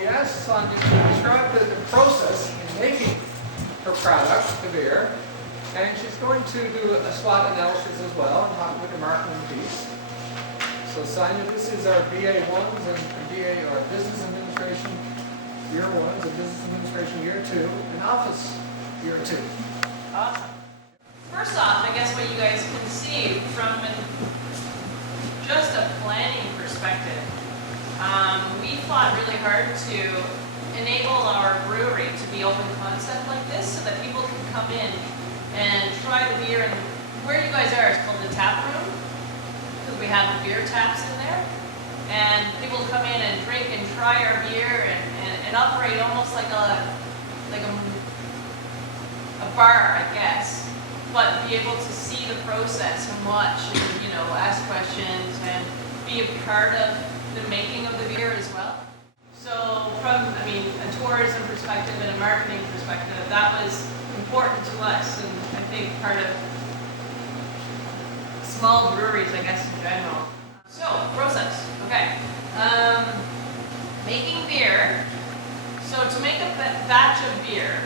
Yes, Sonia described the process in making her product, the beer, and she's going to do a SWOT analysis as well and talk with the marketing piece. So Sonia, this is our BA1s and BA or Business Administration Year 1s and Business Administration Year 2 and Office Year 2. Awesome. First off, I guess what you guys can see from just a planning perspective, we fought really hard to enable our brewery to be open concept like this so that people can come in and try the beer. And where you guys are is called the tap room, because we have the beer taps in there. And people come in and drink and try our beer and operate almost like a bar, I guess, but be able to see the process and watch and, ask questions and be a part of the making of the beer as well. So from, a tourism perspective and a marketing perspective, that was important to us, and I think part of small breweries, I guess, in general. So, process, okay. Making beer. So to make a batch of beer,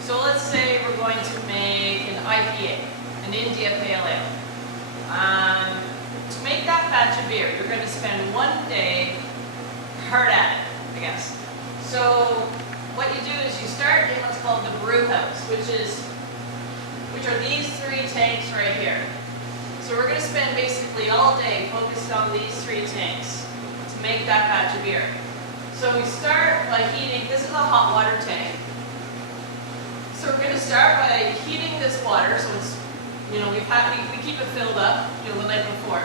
so let's say we're going to make an IPA, an India Pale Ale. To make that batch of beer, you're going to spend 1 day hard at it, I guess. So what you do is you start in what's called the Brewhouse, which are these 3 tanks right here. So we're going to spend basically all day focused on these 3 tanks to make that batch of beer. So we start by heating, this is a hot water tank. So we're going to start by heating this water, so it's, we keep it filled up, the night before.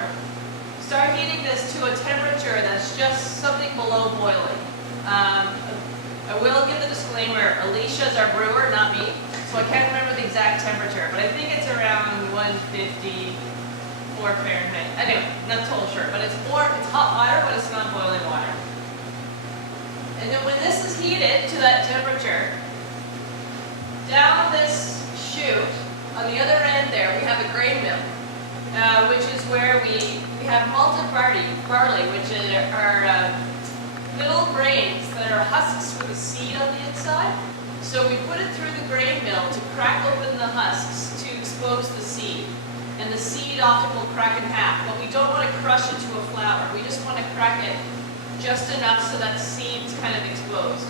Start heating this to a temperature that's just something below boiling. I will give the disclaimer, Alicia's our brewer, not me, so I can't remember the exact temperature, but I think it's around 154 Fahrenheit. Anyway, not totally sure, but it's hot water, but it's not boiling water. And then when this is heated to that temperature, down this chute, on the other end there, we have a grain mill, which is where we have malted barley, which are little grains that are husks with a seed on the inside. So we put it through the grain mill to crack open the husks to expose the seed. And the seed often will crack in half, but we don't want to crush it to a flour. We just want to crack it just enough so that seed's kind of exposed.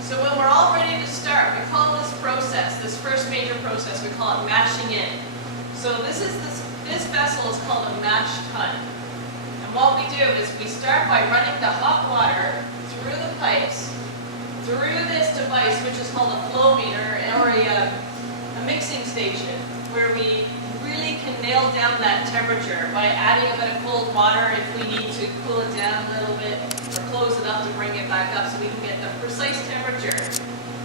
So when we're all ready to start, we call this process, this first major process, we call it mashing in. So this vessel is called a mash tun. And what we do is we start by running the hot water through the pipes, through this device, which is called a flow meter, or a mixing station, where we really can nail down that temperature by adding a bit of cold water if we need to cool it down a little bit, or close it up to bring it back up so we can get the precise temperature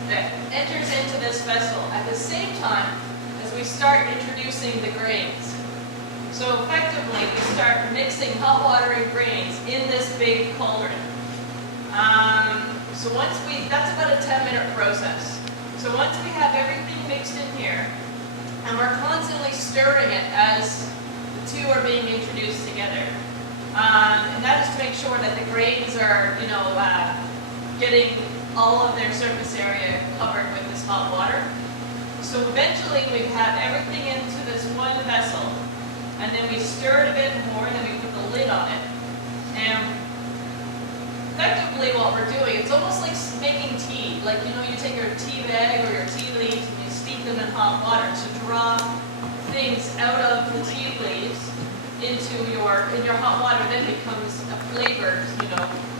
that enters into this vessel at the same time as we start introducing the grains. So effectively, we start mixing hot water and grains in this big cauldron. So that's about a 10-minute process. So once we have everything mixed in here, and we're constantly stirring it as the 2 are being introduced together. And that is to make sure that the grains are, getting all of their surface area covered with this hot water. So eventually we have everything into this one vessel, and then we stir it a bit more, and then we put the lid on it. And effectively what we're doing, it's almost like making tea. Like, you take your tea bag or your tea leaves and you steep them in hot water to draw things out of the tea leaves into in your hot water, then it becomes a flavored,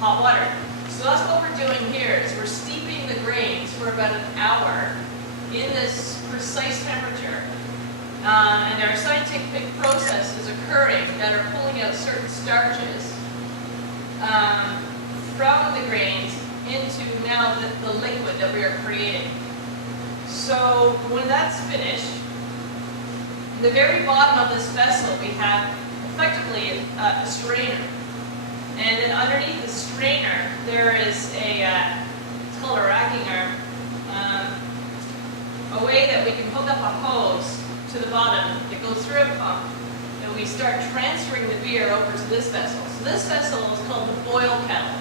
hot water. So that's what we're doing here, is we're steeping the grains for about an hour in this precise temperature. And there are scientific processes occurring that are pulling out certain starches from the grains into now the liquid that we are creating. So when that's finished, in the very bottom of this vessel we have effectively a strainer. And then underneath the strainer there is it's called a racking arm, a way that we can hook up a hose to the bottom that goes through a pump, and we start transferring the beer over to this vessel. So this vessel is called the boil kettle.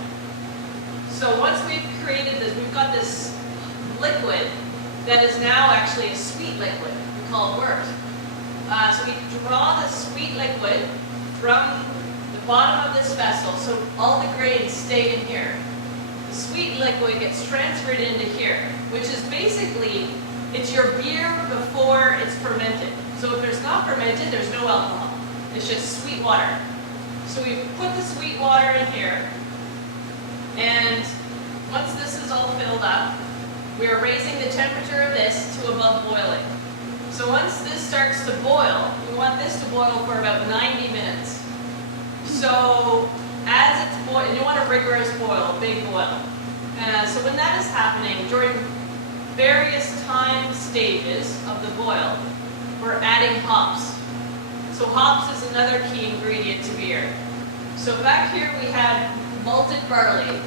So once we've created this, we've got this liquid that is now actually a sweet liquid. We call it wort. So we draw the sweet liquid from the bottom of this vessel, so all the grains stay in here. The sweet liquid gets transferred into here, which is basically, it's your beer before it's fermented. So if it's not fermented, there's no alcohol. It's just sweet water. So we put the sweet water in here, and once this is all filled up, we are raising the temperature of this to above boiling. So once this starts to boil, we want this to boil for about 90 minutes. So as it's boiling, you want a rigorous boil, a big boil. So when that is happening, during various time stages of the boil, we're adding hops. So hops is another key ingredient to beer. So back here we have malted barley,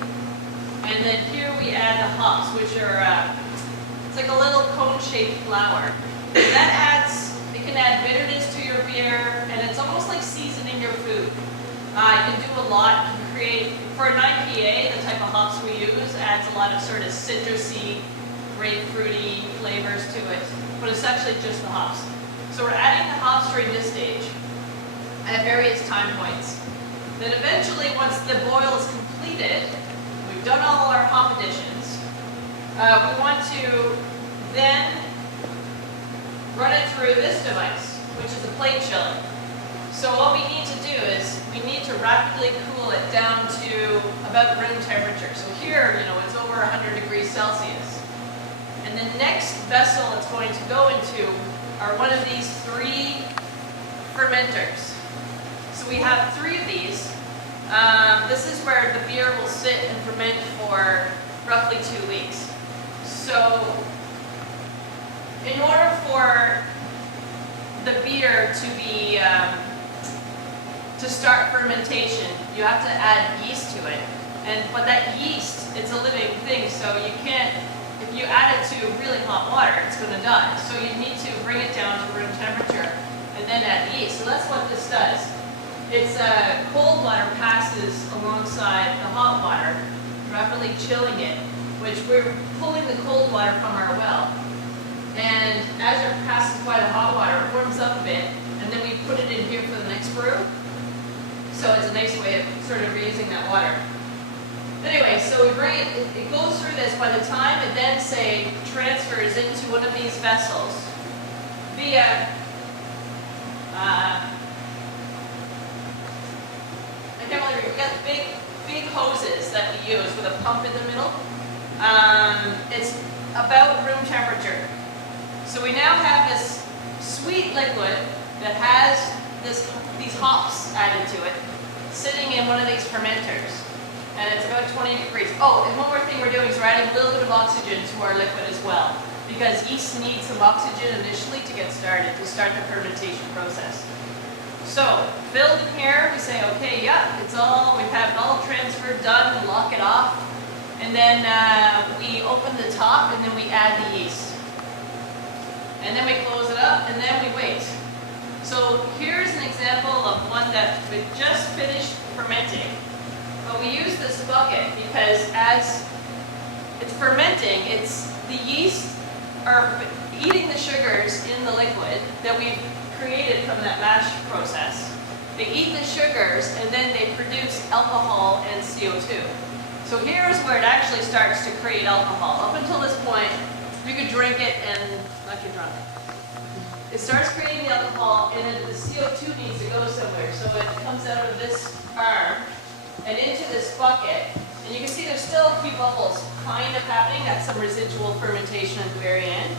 and then here we add the hops, which are, it's like a little cone-shaped flour. That adds, it can add bitterness to your beer, and it's almost like seasoning your food. You can do a lot. You can create, for an IPA, the type of hops we use adds a lot of sort of citrusy, grapefruity flavors to it, but it's actually just the hops. So we're adding the hops during this stage at various time points. Then eventually, once the boil is completed, we've done all our hop additions, we want to then run it through this device, which is a plate chiller. So what we need to do is we need to rapidly cool it down to about room temperature. So here, it's over 100 degrees Celsius. And the next vessel it's going to go into are one of these 3 fermenters. So we have 3 of these. This is where the beer will sit and ferment for roughly 2 weeks. So in order for the beer to be to start fermentation, you have to add yeast to it. But that yeast, it's a living thing, so you can't, if you add it to really hot water, it's going to die. So you need to bring it down to room temperature and then add yeast. So that's what this does. It's cold water passes alongside the hot water, rapidly chilling it, which we're pulling the cold water from our well. And as it passes by the hot water, it warms up a bit, and then we put it in here for the next brew. So it's a nice way of sort of reusing that water. Anyway, so we bring it goes through this. By the time it then, say, transfers into one of these vessels via, I can't believe we've got big hoses that we use with a pump in the middle. It's about room temperature. So we now have this sweet liquid that has these hops added to it, sitting in one of these fermenters. And it's about 20 degrees. Oh, and one more thing we're doing is we're adding a little bit of oxygen to our liquid as well, because yeast needs some oxygen initially to get started, to start the fermentation process. So, filled in here, we say, okay, yeah, we have it all transferred, done, and lock it off. And then we open the top, and then we add the yeast. And then we close it up, and then we wait. So here's an example of one that we just finished fermenting. But we use this bucket because as it's fermenting, the yeast are eating the sugars in the liquid that we've created from that mash process. They eat the sugars and then they produce alcohol and CO2. So here's where it actually starts to create alcohol. Up until this point, you could drink it and not get drunk. It starts creating the alcohol, and then the CO2 needs to go somewhere. So it comes out of this arm and into this bucket. And you can see there's still a few bubbles kind of happening. That's some residual fermentation at the very end.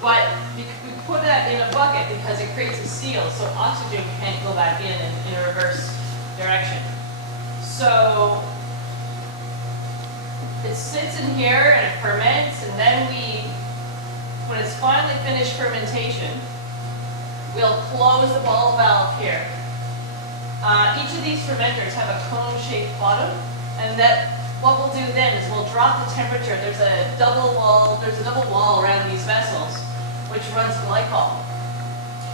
But we put that in a bucket because it creates a seal, so oxygen can't go back in a reverse direction. So it sits in here and it ferments, and then when it's finally finished fermentation, we'll close the ball valve here. Each of these fermenters have a cone-shaped bottom, and what we'll do then is we'll drop the temperature. There's a double wall around these vessels, which runs glycol.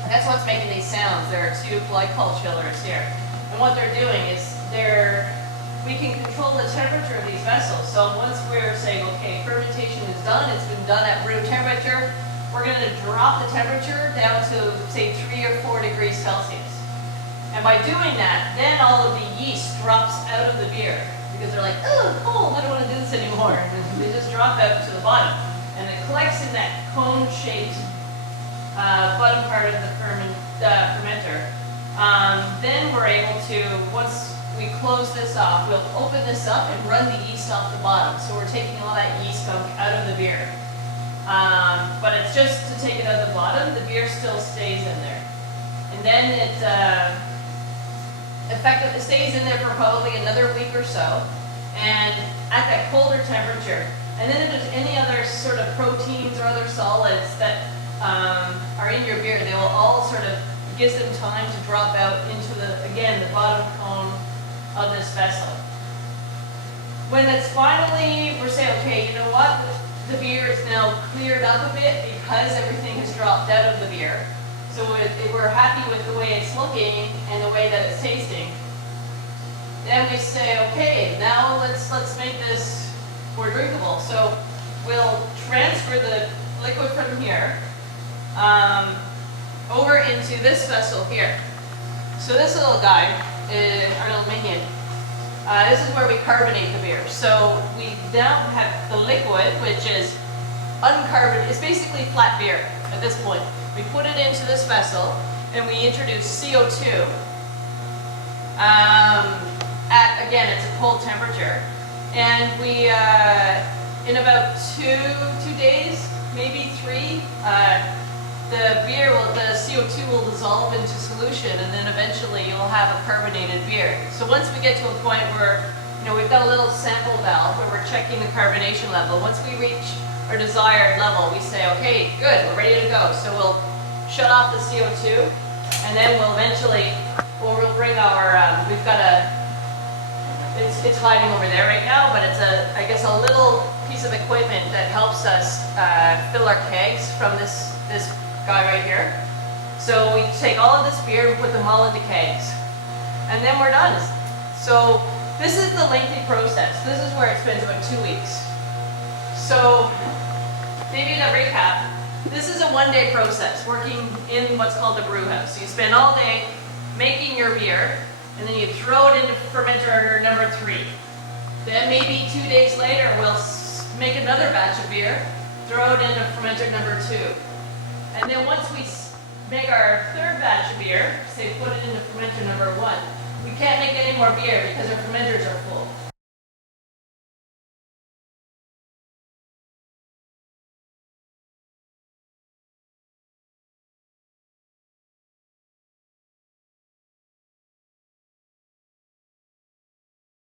And that's what's making these sounds. There are 2 glycol chillers here. And what they're doing is they're we can control the temperature of these vessels. So once we're saying, okay, fermentation is done, it's been done at room temperature, we're going to drop the temperature down to, say, 3 or 4 degrees Celsius. And by doing that, then all of the yeast drops out of the beer because they're like, oh, cold, I don't want to do this anymore. And they just drop out to the bottom. And it collects in that cone-shaped bottom part of the fermenter. Then we're able to, once we close this off, we'll open this up and run the yeast off the bottom. So we're taking all that yeast gunk out of the beer. But it's just to take it out of the bottom, the beer still stays in there. And then it effectively stays in there for probably another week or so. And at that colder temperature, and then if there's any other sort of proteins or other solids that are in your beer, they will all sort of, gives them time to drop out into the, again, the bottom cone of this vessel. When it's finally, we're saying, okay, you know what? The beer is now cleared up a bit because everything has dropped out of the beer. So we're happy with the way it's looking and the way that it's tasting. Then we say, okay, now let's make this more drinkable. So we'll transfer the liquid from here over into this vessel here. So this little guy, our little minion, this is where we carbonate the beer. So we now have the liquid, which is uncarbonated. It's basically flat beer at this point. We put it into this vessel and we introduce CO2. Again, it's a cold temperature. And we, in about two days, maybe 3, the CO2 will dissolve into solution, and then eventually you'll have a carbonated beer. So once we get to a point where, we've got a little sample valve where we're checking the carbonation level. Once we reach our desired level, we say, okay, good, we're ready to go. So we'll shut off the CO2, and then we'll eventually, we'll bring our, we've got it's hiding over there right now, but it's I guess a little piece of equipment that helps us fill our kegs from this guy right here. So we take all of this beer and put them all into kegs. And then we're done. So this is the lengthy process. This is where it spends about 2 weeks. So maybe to recap, this is a 1-day process working in what's called the brew house. So you spend all day making your beer, and then you throw it into fermenter number 3. Then maybe 2 days later, we'll make another batch of beer, throw it into fermenter number 2. And then once we make our 3rd batch of beer, say put it into fermenter number 1, we can't make any more beer because our fermenters are full.